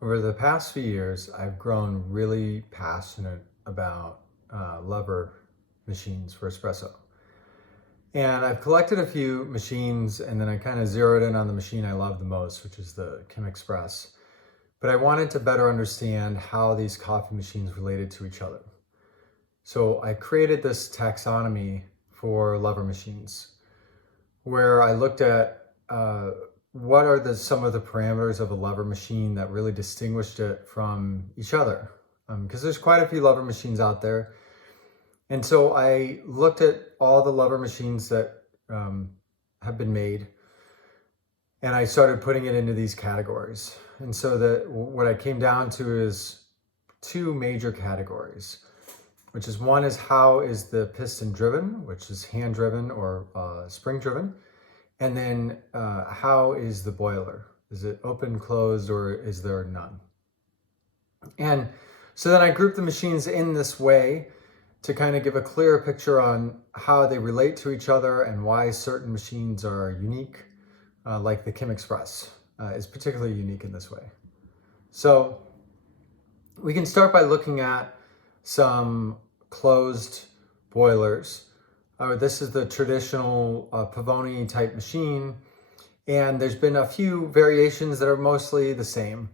Over the past few years, I've grown really passionate about lever machines for espresso. And I've collected a few machines, and then I kind of zeroed in on the machine I love the most, which is the Chemex. But I wanted to better understand how these coffee machines related to each other. So I created this taxonomy for lever machines, where I looked at what are some of the parameters of a lever machine that really distinguished it from each other. Because there's quite a few lever machines out there. And so I looked at all the lever machines that have been made, and I started putting it into these categories. And so what I came down to is two major categories, which is one is how is the piston driven, which is hand driven or spring driven. And then how is the boiler? Is it open, closed, or is there none? And so then I grouped the machines in this way to kind of give a clearer picture on how they relate to each other and why certain machines are unique, like the Chemex is particularly unique in this way. So we can start by looking at some closed boilers. This is the traditional Pavoni type machine, and there's been a few variations that are mostly the same,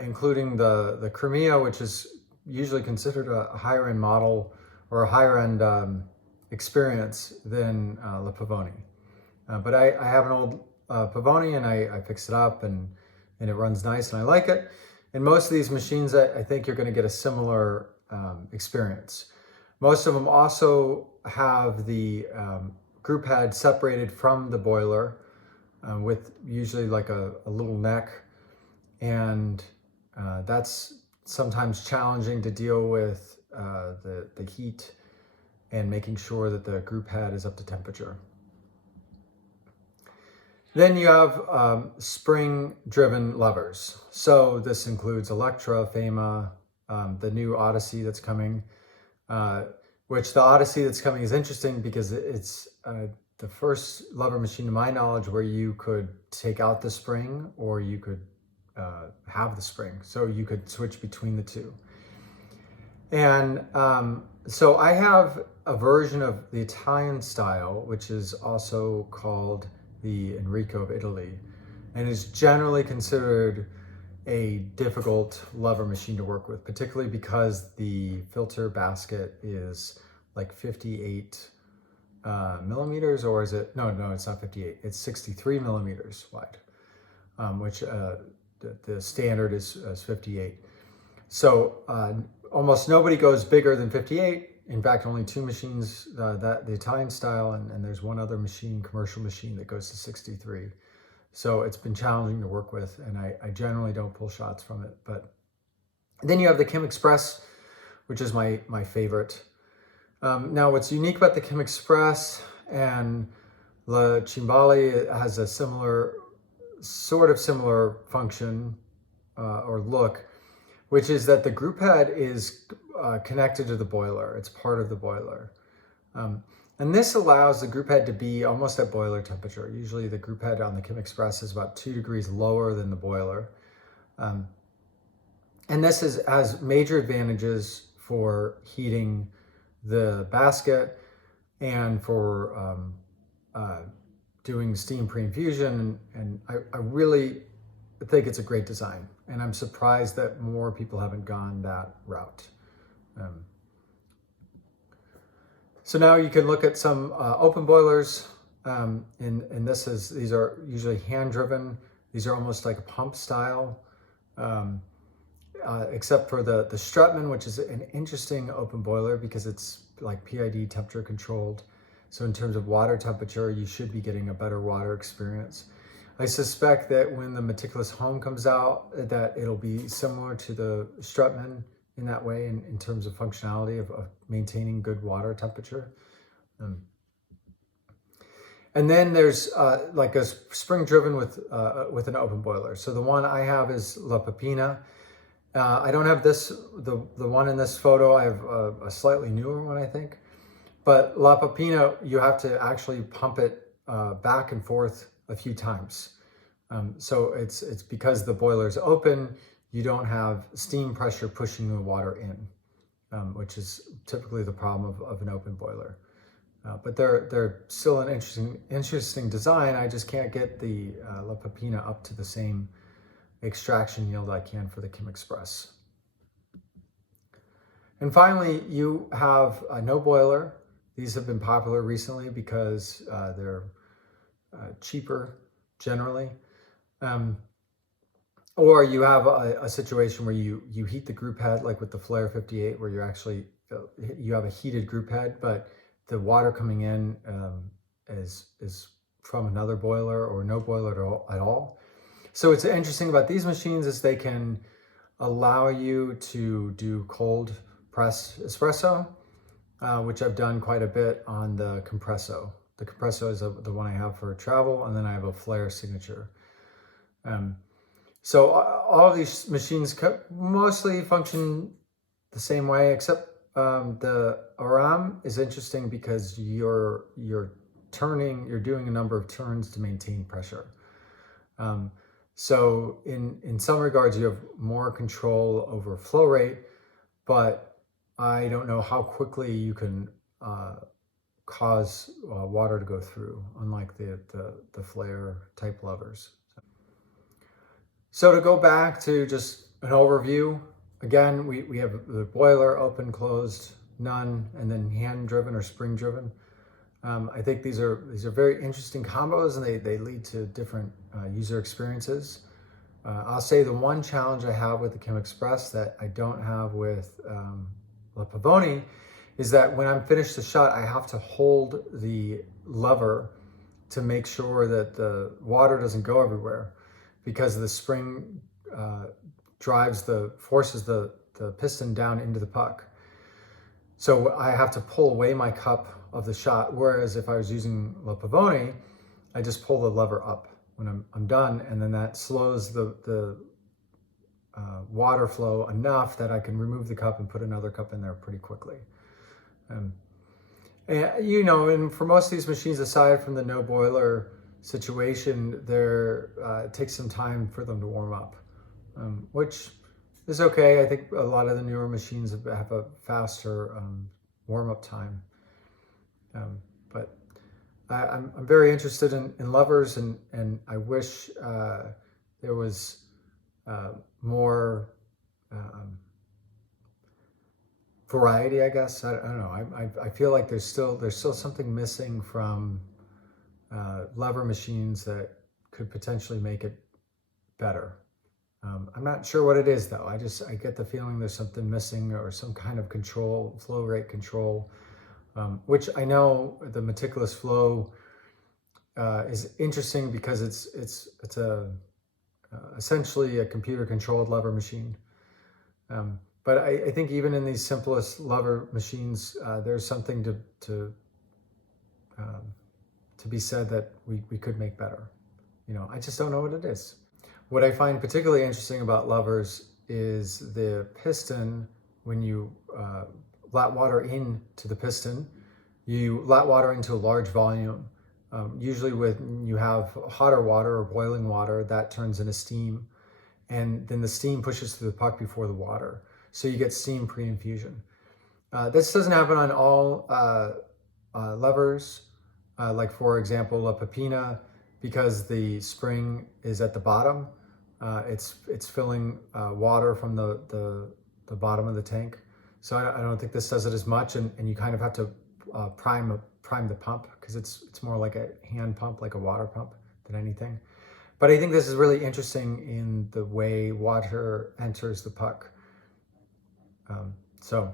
including the Cremia, which is usually considered a higher end model or a higher end experience than La Pavoni. But I have an old Pavoni, and I fixed it up, and it runs nice, and I like it. And most of these machines, I think you're going to get a similar experience. Most of them also have the group head separated from the boiler with usually like a little neck, and that's sometimes challenging to deal with the heat and making sure that the group head is up to temperature. Then you have spring-driven levers. So this includes Electra, Fama, the new Odyssey that's coming, which the Odyssey that's coming is interesting because it's the first lever machine, to my knowledge, where you could take out the spring or you could have the spring. So you could switch between the two. And so I have a version of the Italian style, which is also called the Enrico of Italy, and is generally considered a difficult lever machine to work with, particularly because the filter basket is like 58 millimeters, or is it? No, it's not 58. It's 63 millimeters wide, which the standard is 58. So almost nobody goes bigger than 58. In fact, only two machines, the Italian style, and there's one other machine, commercial machine, that goes to 63. So it's been challenging to work with, and I generally don't pull shots from it. But then you have the Chemex, which is my favorite. Now, what's unique about the Chemex and La Cimbali has a similar function or look, which is that the group head is connected to the boiler. It's part of the boiler. And this allows the group head to be almost at boiler temperature. Usually the group head on the Chemex is about 2 degrees lower than the boiler. And this has major advantages for heating the basket and for doing steam pre-infusion. And I really think it's a great design. And I'm surprised that more people haven't gone that route. So now you can look at some open boilers, and these are usually hand driven. These are almost like a pump style, except for the Strutman, which is an interesting open boiler because it's like PID temperature controlled. So in terms of water temperature, you should be getting a better water experience. I suspect that when the Meticulous Home comes out, that it'll be similar to the Strutman in that way, in terms of functionality of maintaining good water temperature. And then there's like a spring driven with an open boiler. So the one I have is La Pepina. I don't have the one in this photo. I have a slightly newer one, I think. But La Pepina, you have to actually pump it back and forth a few times. So it's because the boiler is open, you don't have steam pressure pushing the water in, which is typically the problem of an open boiler. But they're still an interesting design. I just can't get the La Peppina up to the same extraction yield I can for the Kim Express. And finally, you have a no boiler. These have been popular recently because they're cheaper generally. Or you have a situation where you heat the group head, like with the Flare 58, where you're actually, you have a heated group head, but the water coming in is from another boiler or no boiler at all. So what's interesting about these machines is they can allow you to do cold press espresso, which I've done quite a bit on the Compresso. The Compresso is the one I have for travel, and then I have a Flare Signature. So all of these machines mostly function the same way, except the Aram is interesting because you're doing a number of turns to maintain pressure. So in some regards, you have more control over flow rate, but I don't know how quickly you can cause water to go through, unlike the flare type levers. So to go back to just an overview, again, we have the boiler, open, closed, none, and then hand driven or spring driven. I think these are very interesting combos, and they lead to different user experiences. I'll say the one challenge I have with the Kim Express that I don't have with La Pavoni is that when I'm finished the shot, I have to hold the lever to make sure that the water doesn't go everywhere, because the spring forces the piston down into the puck. So I have to pull away my cup of the shot, whereas if I was using La Pavoni, I just pull the lever up when I'm done, and then that slows the water flow enough that I can remove the cup and put another cup in there pretty quickly. And for most of these machines, aside from the no boiler situation, it takes some time for them to warm up, which is okay. I think a lot of the newer machines have a faster warm-up time. But I'm very interested in levers, and I wish there was more variety, I guess. I don't know. I feel like there's still something missing from lever machines that could potentially make it better. I'm not sure what it is, though. I get the feeling there's something missing, or some kind of control, flow rate control, which I know the meticulous flow is interesting because it's essentially a computer controlled lever machine. But I think even in these simplest lever machines, there's something to be said that we could make better. I just don't know what it is. What I find particularly interesting about levers is the piston. When you let water into the piston, you let water into a large volume. Usually when you have hotter water or boiling water, that turns into steam, and then the steam pushes through the puck before the water. So you get steam pre-infusion. This doesn't happen on all levers, like for example, La Peppina, because the spring is at the bottom. It's filling water from the bottom of the tank. So I don't think this does it as much, and you kind of have to prime the pump, because it's more like a hand pump, like a water pump, than anything. But I think this is really interesting in the way water enters the puck. So